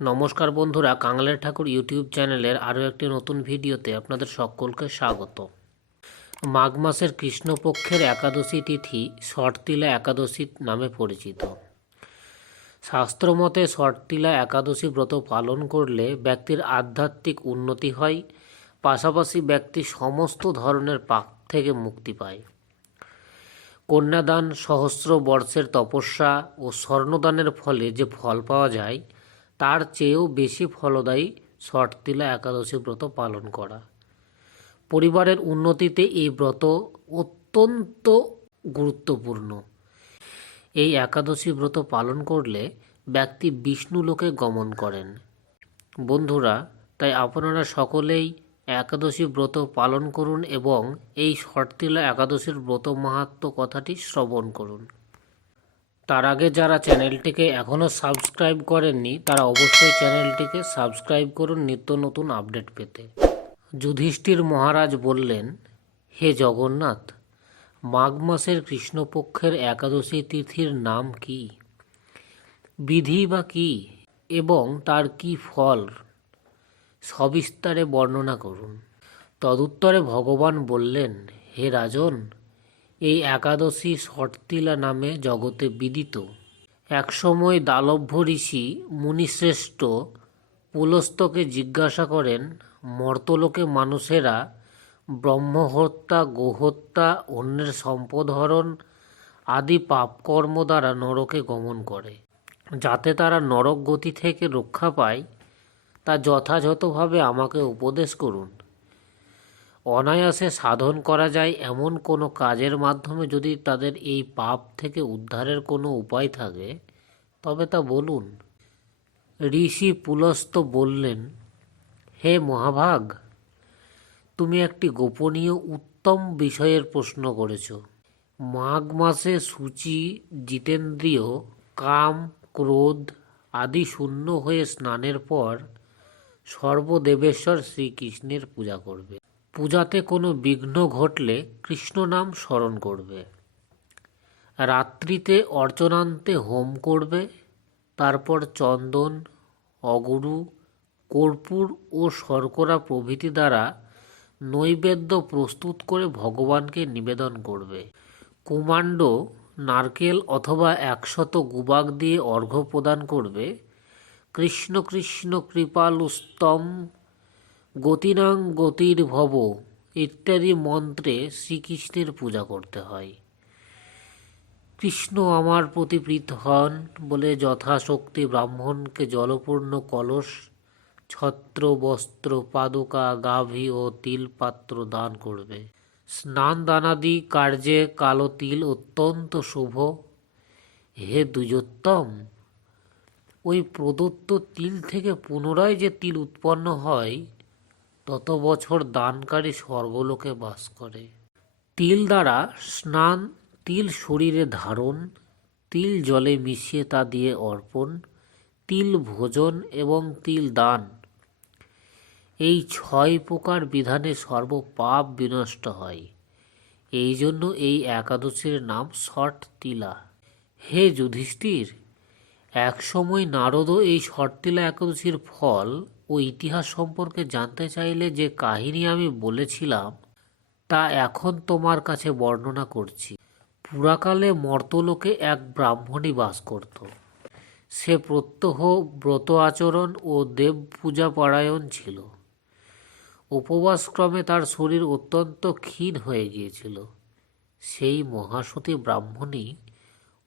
নমস্কার বন্ধুরা কাংলের ঠাকুর ইউটিউব চ্যানেলের আরও একটি নতুন ভিডিওতে আপনাদের সকলকে স্বাগত। মাঘ মাসের কৃষ্ণপক্ষের একাদশী তিথি শর্তিলা একাদশী নামে পরিচিত। শাস্ত্রমতে শর্তিলা একাদশী ব্রত পালন করলে ব্যক্তির আধ্যাত্মিক উন্নতি হয়, পাশাপাশি ব্যক্তি সমস্ত ধরনের পাপ থেকে মুক্তি পায়। কন্যাদান, সহস্র বর্ষের তপস্যা ও স্বর্ণদানের ফলে যে ফল পাওয়া যায় তার চেয়েও বেশি ফলদায়ী শর্তিলা একাদশী ব্রত পালন করা। পরিবারের উন্নতিতে এই ব্রত অত্যন্ত গুরুত্বপূর্ণ। এই একাদশী ব্রত পালন করলে ব্যক্তি বিষ্ণু লোকে গমন করেন। বন্ধুরা, তাই আপনারা সকলেই একাদশী ব্রত পালন করুন এবং এই শর্তিলা একাদশীর ব্রত মাহাত্ম কথাটি শ্রবণ করুন। তার আগে যারা চ্যানেলটিকে এখনও সাবস্ক্রাইব করেননি, তারা অবশ্যই চ্যানেলটিকে সাবস্ক্রাইব করুন নিত্য নতুন আপডেট পেতে। যুধিষ্ঠির মহারাজ বললেন, হে জগন্নাথ, মাঘ মাসের কৃষ্ণপক্ষের একাদশী তিথির নাম কি? বিধি বা কি? এবং তার কি ফল? সবিস্তারে বর্ণনা করুন। তদুত্তরে ভগবান বললেন, হে রাজন একাদশী শর্তিলা নামে জগতে বিদিত। একসময় দালভ্য ঋষি মুনিশ্রেষ্ঠ পুলস্তকে জিজ্ঞাসা করেন, মর্তলোকে মানুষেরা ব্রহ্মহত্যা, গোহত্যা, অন্যের সম্পদহরণ আদি পাপকর্ম দ্বারা নরকে গমন করে। যাতে তারা নরক গতি থেকে রক্ষা পায়, তা যথাযথভাবে আমাকে উপদেশ করুন। অনায়াসে সাধন করা যায় এমন কোনো কাজের মাধ্যমে যদি তাদের এই পাপ থেকে উদ্ধারের কোনো উপায় থাকে, তবে তা বলুন। ঋষি পুলস্ত বললেন, হে মহাভাগ, তুমি একটি গোপনীয় উত্তম বিষয়ের প্রশ্ন করেছ। মাঘ মাসে সূচি, জিতেন্দ্রিয়, কাম, ক্রোধ আদি শূন্য হয়ে স্নানের পর সর্বদেবেশ্বর শ্রীকৃষ্ণের পূজা করবে। পূজাতে কোনো বিঘ্ন ঘটলে কৃষ্ণ নাম স্মরণ করবে। রাত্রিতে অর্চনান্তে হোম করবে, তারপর চন্দন, অগুরু, কর্পূর ও শর্করা প্রভৃতি দ্বারা নৈবেদ্য প্রস্তুত করে ভগবানকে নিবেদন করবে। কুমাণ্ড, নারকেল অথবা একশত গুবাক দিয়ে অর্ঘ্য প্রদান করবে। কৃষ্ণ কৃষ্ণ কৃপালুস্তম গতিনাং গতির ভব, ইত্যাদি মন্ত্রে শ্রীকৃষ্ণের পূজা করতে হয়। কৃষ্ণ আমার প্রতি প্রীত হন বলে যথাশক্তি ব্রাহ্মণকে জলপূর্ণ কলস, ছত্র, বস্ত্র, পাদুকা, গাভী ও তিল পাত্র দান করবে। স্নান দানাদি কার্যে কালো তিল অত্যন্ত শুভ। হে দুজোত্তম, ওই প্রদত্ত তিল থেকে পুনরায় যে তিল উৎপন্ন হয় তত বছর দানকারী স্বর্গলোকে বাস করে। তিল দ্বারা স্নান, তিল শরীরে ধারণ, তিল জলে মিশিয়ে তা দিয়ে অর্পণ, তিল ভোজন এবং তিল দান। এই ছয় প্রকার বিধানে সর্বপাপ বিনষ্ট হয়। এই জন্য এই একাদশীর নাম ষট তিলা। হে যুধিষ্ঠির, একসময় নারদও এই শর্তিলা একাদশীর ফল ও ইতিহাস সম্পর্কে জানতে চাইলে যে কাহিনী আমি বলেছিলাম, তা এখন তোমার কাছে বর্ণনা করছি। পুরাকালে মর্তলোকে এক ব্রাহ্মণী বাস করত। সে প্রত্যহ ব্রত আচরণ ও দেব পূজা পরায়ণ ছিল। উপবাসক্রমে তার শরীর অত্যন্ত ক্ষীণ হয়ে গিয়েছিল। সেই মহাসতী ব্রাহ্মণী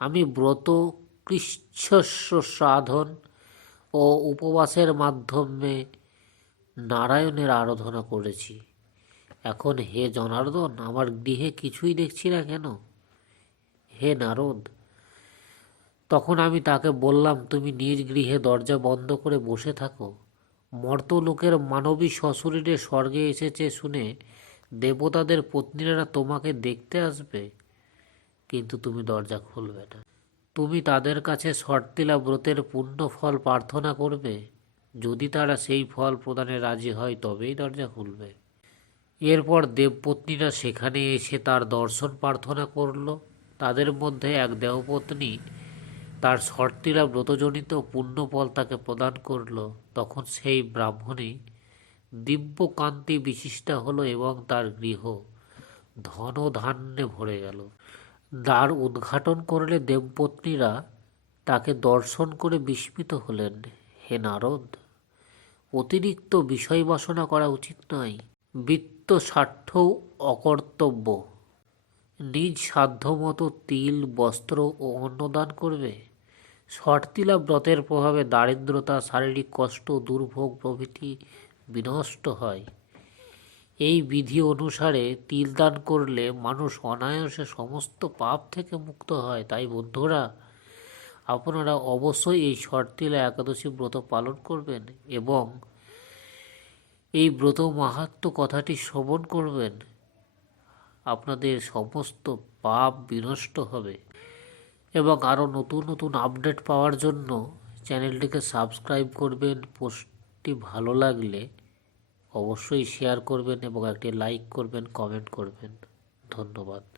আমি ব্রত কৃচ্ছস্য সাধন ও উপবাসের মাধ্যমে নারায়ণের আরাধনা করেছি। এখন হে জনার্দন, আমার গৃহে কিছুই দেখছি না কেন? হে নারদ, তখন আমি তাকে বললাম, তুমি নিজ গৃহে দরজা বন্ধ করে বসে থাকো। মর্তলোকের মানবী সশরীরে স্বর্গে এসেছে শুনে দেবতাদের পত্নীরা তোমাকে দেখতে আসবে। কিন্তু তুমি দরজা খুলবে না। তুমি তাদের কাছে শর্তিলা ব্রতের পূর্ণ ফল প্রার্থনা করবে। যদি তারা সেই ফল প্রদানে রাজি হয়, তবেই দরজা খুলবে। এরপর দেবপত্নীরা সেখানে এসে তার দর্শন প্রার্থনা করল। তাদের মধ্যে এক দেবপত্নী তার শর্তিলা ব্রতজনিত পুণ্যফল তাকে প্রদান করল। তখন সেই ব্রাহ্মণী দিব্য কান্তি বিশিষ্টা হলো এবং তার গৃহ ধন ধান্যে ভরে গেল। দ্বার উদ্ঘাটন করলে দেবপত্নীরা তাকে দর্শন করে বিস্মিত হলেন। হে নারদ, অতিরিক্ত বিষয় বাসনা করা উচিত নয়। বৃত্ত স্বার্থও অকর্তব্য। নিজ সাধ্যমতো তিল, বস্ত্র ও অন্নদান করবে। শর্তিলা ব্রতের প্রভাবে দারিদ্রতা, শারীরিক কষ্ট, দুর্ভোগ প্রভৃতি বিনষ্ট হয়। এই বিধি অনুসারে তিল দান করলে মানুষ অনায়াসে সমস্ত পাপ থেকে মুক্ত হয়, তাই বন্ধুরা, আপনারা অবশ্যই এই শর্তিলা একাদশী ব্রত পালন করবেন এবং এই ব্রত মাহাত্ম কথাটি শ্রবণ করবেন। আপনাদের সমস্ত পাপ বিনষ্ট হবে। এবং আরও নতুন নতুন আপডেট পাওয়ার জন্য চ্যানেলটিকে সাবস্ক্রাইব করবেন, পোস্টটি ভালো লাগলে অবশ্যই শেয়ার করবেন এবং একটি লাইক করবেন কমেন্ট করবেন। ধন্যবাদ।